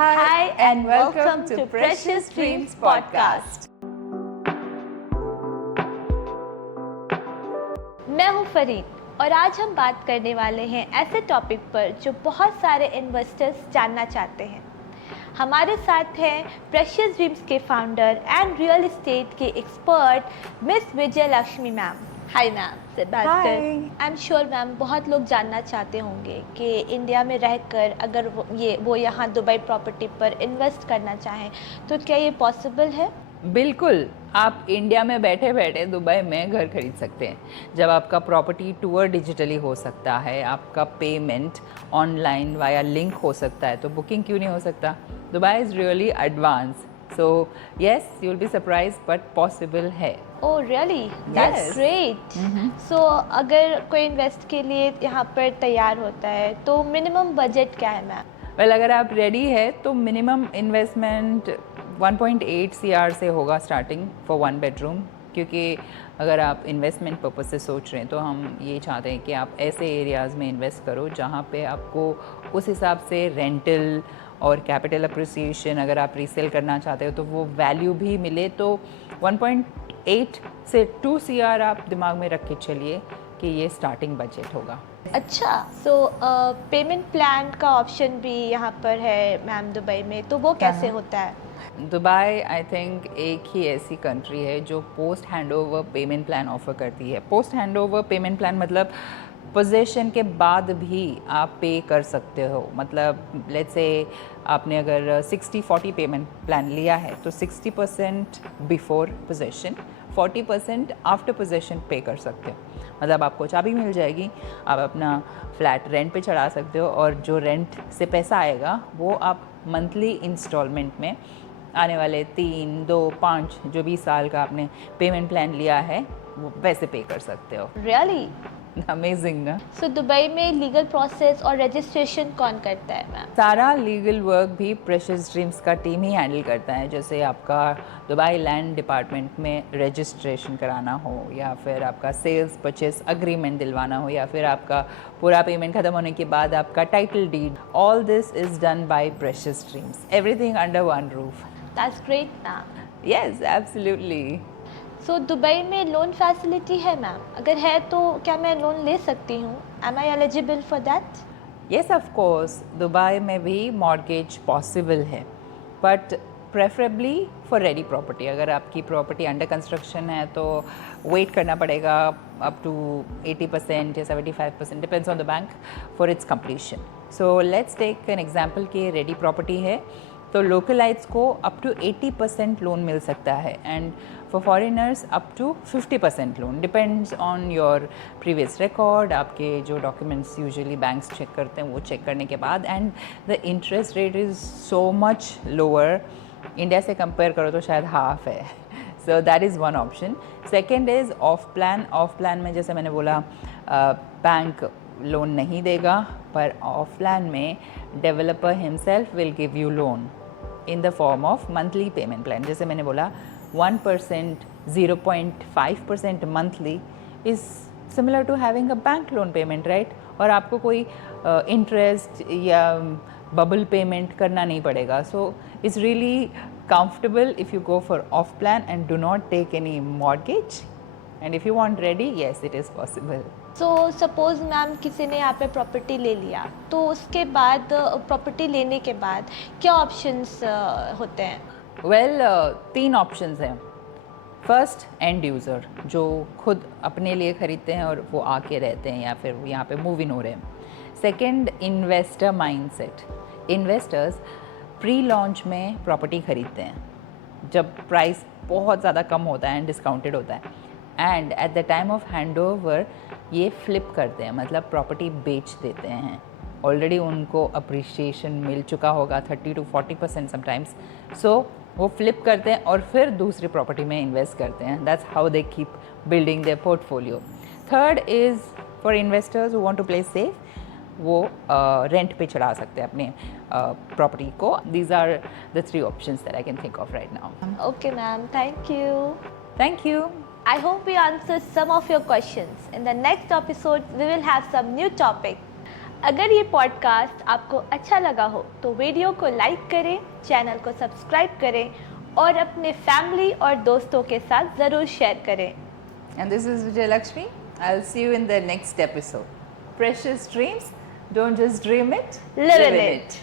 Hi and welcome to Precious Dreams podcast. मैं हूं फरीद और आज हम बात करने वाले हैं ऐसे टॉपिक पर जो बहुत सारे इन्वेस्टर्स जानना चाहते हैं। हमारे साथ हैं प्रेशियस ड्रीम्स के फाउंडर एंड रियल एस्टेट के एक्सपर्ट मिस विजय लक्ष्मी मैम। हाय मैम, से बात कर आई एम श्योर मैम बहुत लोग जानना चाहते होंगे कि इंडिया में रहकर अगर वो यहाँ दुबई प्रॉपर्टी पर इन्वेस्ट करना चाहें तो क्या ये पॉसिबल है? बिल्कुल, आप इंडिया में बैठे बैठे दुबई में घर खरीद सकते हैं। जब आपका प्रॉपर्टी टूर डिजिटली हो सकता है, आपका पेमेंट ऑनलाइन वाया लिंक हो सकता है, तो बुकिंग क्यों नहीं हो सकता? Dubai is really advance, so yes you will be surprise but possible है। Oh really, that's great. So अगर कोई इन्वेस्ट के लिए यहाँ पर तैयार होता है तो मिनिमम बजट क्या है मैम? वेल, अगर आप रेडी है तो मिनिमम इन्वेस्टमेंट 1.8 CR से होगा स्टार्टिंग फॉर 1 बेडरूम, क्योंकि अगर आप इन्वेस्टमेंट पर्पज से सोच रहे हैं तो हम ये चाहते हैं कि आप ऐसे एरियाज़ में इन्वेस्ट करो जहाँ पे आपको उस हिसाब से रेंटल और कैपिटल अप्रिसिएशन, अगर आप रीसेल करना चाहते हो तो वो वैल्यू भी मिले। तो 1.8 से 2 CR आप दिमाग में रख के चलिए कि ये स्टार्टिंग बजट होगा। अच्छा, सो पेमेंट प्लान का ऑप्शन भी यहाँ पर है मैम दुबई में, तो वो कैसे होता है? दुबई आई थिंक एक ही ऐसी कंट्री है जो post handover payment plan offer करती है। पोस्ट हैंडओवर पेमेंट प्लान मतलब पोजेशन के बाद भी आप पे कर सकते हो। मतलब लेट्स से आपने अगर 60-40 पेमेंट प्लान लिया है तो 60% बिफोर पोजेशन, 40% आफ्टर पोजेशन पे कर सकते हो। मतलब आपको चाबी मिल जाएगी, आप अपना फ्लैट रेंट पे चढ़ा सकते हो और जो रेंट से पैसा आएगा वो आप मंथली इंस्टॉलमेंट में आने वाले 3, 2, 5 जो 20 साल का आपने पेमेंट प्लान लिया है वो वैसे पे कर सकते हो। रियली अमेजिंग ना? सो दुबई में लीगल प्रोसेस और रजिस्ट्रेशन कौन करता है मैम? सारा लीगल वर्क भी प्रेशियस ड्रीम्स का टीम ही हैंडल करता है। जैसे आपका दुबई लैंड डिपार्टमेंट में रजिस्ट्रेशन कराना हो, या फिर आपका सेल्स परचेस अग्रीमेंट दिलवाना हो, या फिर आपका पूरा पेमेंट खत्म होने के बाद आपका title deed, all this is done by precious dreams, everything under one roof. That's great ma'am. Yes, absolutely. So Dubai में लोन फैसिलिटी है मैम? अगर है तो क्या मैं लोन ले सकती हूँ? Am I eligible for that? Yes, of course Dubai में भी मॉर्गेज पॉसिबल है, but preferably for ready property. अगर आपकी प्रॉपर्टी अंडर कंस्ट्रक्शन है तो वेट करना पड़ेगा अप टू 80% या 75%, depends on the bank, for its completion. So let's take an example कि रेडी प्रॉपर्टी है तो लोकलाइट्स को अप टू 80% लोन मिल सकता है, and for foreigners up to 50% loan, depends on your previous record, आपके जो डॉक्यूमेंट्स यूजुअली बैंक्स चेक करते हैं वो चेक करने के बाद। And the interest rate is so much lower, India से कंपेयर करो तो शायद हाफ है। So that is one option. Second is of plan. Of plan में जैसे मैंने बोला बैंक लोन नहीं देगा, पर ऑफ प्लान में developer himself will give you loan in the form of monthly payment plan. जैसे मैंने बोला 1%, 0.5% monthly is similar to having a bank loan payment, right? और आपको कोई interest या bubble payment करना नहीं पड़ेगा. So it's really comfortable if you go for off plan and do not take any mortgage. And if you want ready, yes, it is possible. So suppose ma'am किसी ने यहाँ पे property ले लिया तो उसके बाद प्रॉपर्टी लेने के बाद क्या ऑप्शंस होते हैं? वेल, 3 ऑप्शंस हैं। फर्स्ट, एंड यूज़र जो खुद अपने लिए ख़रीदते हैं और वो आके रहते हैं या फिर वो यहाँ पे मूव इन हो रहे हैं। Second, investor mindset. Investors pre launch में प्रॉपर्टी ख़रीदते हैं जब प्राइस बहुत ज़्यादा कम होता है एंड डिस्काउंटेड होता है, and at the time of handover ये फ्लिप करते हैं, मतलब प्रॉपर्टी बेच देते हैं। ऑलरेडी उनको अप्रिशिएशन मिल चुका होगा 30 to 40% समटाइम्स, सो वो फ्लिप करते हैं और फिर दूसरी प्रॉपर्टी में इन्वेस्ट करते हैं। That's how they keep building their portfolio. Third is for investors who want to play safe, वो रेंट पे चढ़ा सकते हैं अपने प्रॉपर्टी को। These are the 3 options that I can think of right now. Okay ma'am, thank you. Thank you. I hope we answered some of your questions. In the next episode, we will have some new topic. अगर ये podcast आपको अच्छा लगा हो तो video को like करें, channel को सब्सक्राइब करें और अपने फैमिली और दोस्तों के साथ ज़रूर शेयर करें। And this is Vijay Lakshmi. I'll see you in the next episode. Precious dreams, don't just dream it, Live in it.